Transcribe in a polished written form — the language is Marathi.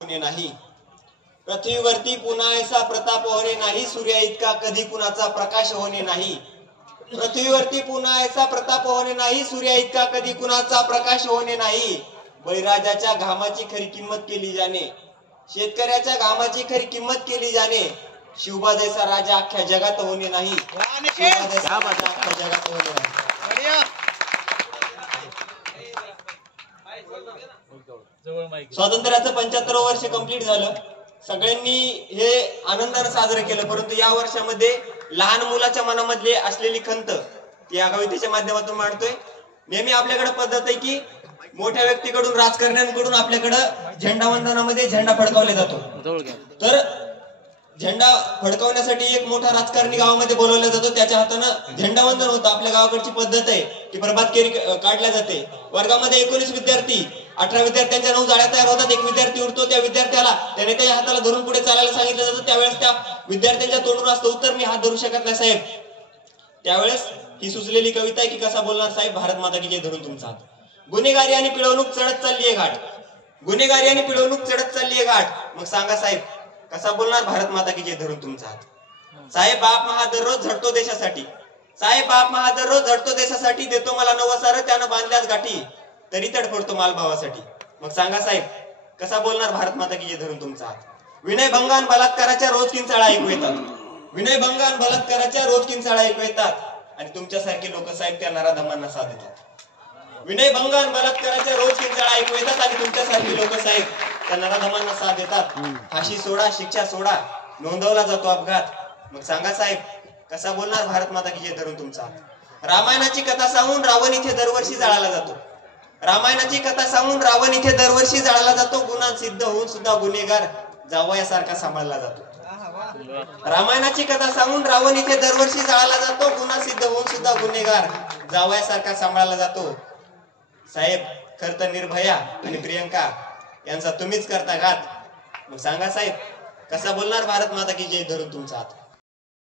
होणे नाही, पृथ्वीवरती पुन्हा ऐसा प्रताप होणे नाही, सूर्या इतका कधी कुणाचा प्रकाश होणे नाही। पृथ्वीवरती पुन्हा ऐसा प्रताप होणे नाही, सूर्या इतका कधी कुणाचा प्रकाश होणे नाही। बळीराजाच्या घामाची खरी किंमत केली जाणे, शेतकऱ्याच्या घामाची खरी किंमत केली जाणे। शिवबा जैसा राजा अख्ख्या जगात होणे नाही, शिवबा जैसा राजा अख्ख्या जगात होणे नाही। स्वातंत्र्याचं 75 वर्ष कंप्लीट झालं, सगळ्यांनी हे आनंदाने साजरे केलं। परंतु या वर्षामध्ये लहान मुलाच्या मनामधली असलेली खंत या कवितेच्या माध्यमातून मांडतोय। नेहमी आपल्याकडे पद्धत आहे की मोठ्या व्यक्तीकडून, राजकारण्यांकडून आपल्याकडे झेंडा वंदनामध्ये झेंडा फडकावला जातो। तर झेंडा फडकवण्यासाठी एक मोठा राजकारणी गावामध्ये बोलवला जातो, त्याच्या हाताने झेंडा वंदन होतं। आपल्या गावाकडची पद्धत आहे की प्रभात फेरी काढल्या जाते। वर्गामध्ये 19 विद्यार्थी, 18 विद्यार्थ्यांच्या 9 जाळ्या तयार होतात। एक विद्यार्थी उरतो, त्या विद्यार्थ्याला त्याने त्याच्या हाताला धरून पुढे चालायला सांगितलं जातं। त्यावेळेस त्या विद्यार्थ्यांच्या तोंडून असतं उत्तर, मी हात धरू शकत नाही साहेब। त्यावेळेस ही सुचलेली कविता आहे की कसा बोलणार साहेब, भारत माता की जय धरून तुमचा हात। गुन्हेगारी आणि पिळवणूक चढत चालली आहे घाट, गुन्हेगारी आणि पिळवणूक चढत चालली आहे घाट। मग सांगा साहेब कसा बोलणार, भारत माता की जय धरून तुमचा हात। साहेब बाप महा दररोज झटतो देशासाठी, साहेब बाप महा दररोज झटतो देशासाठी, देतो मला नवसार त्यानं बांधल्याच गाठी, तरी तडफडतो माल भावासाठी। मग सांगा साहेब कसा बोलणार, भारत माता की जय धरून तुमचा हात। विनयभंगान बलात्काराच्या रोज किंचाळा ऐकू येतात, विनयभंगान बलात्काराच्या रोज किंचाळा ऐकू येतात, आणि तुमच्यासारखे लोक साहेब त्या नराधमांना साथ देतात। विनयभंगान बलात्काराच्या रोज किंचाळा ऐकू येतात आणि तुमच्यासारखे लोक साहेब त्या नराधमांना साथ देतात। फाशी सोडा, शिक्षा सोडा, नोंदवला जातो अपघात। मग सांगा साहेब कसा बोलणार, भारत माता की जय धरून तुमचा हात। रामायणाची कथा सांगून रावण इथे दरवर्षी जाळाला जातो, रामायणाची कथा सांगून रावण इथे दरवर्षी जाळला जातो, गुन्हा सिद्ध होऊन सुद्धा गुन्हेगार जावयासारखा सांभाळला जातो। रामायणाची कथा सांगून रावण इथे दरवर्षी जाळला जातो, गुन्हा सिद्ध होऊन सुद्धा गुन्हेगार जावयासारखा सांभाळला जातो। साहेब खर तर निर्भया आणि प्रियंका यांचा तुम्हीच करता घात। मग सांगा साहेब कसा बोलणार, भारत माता की जय धरून तुमचा हात।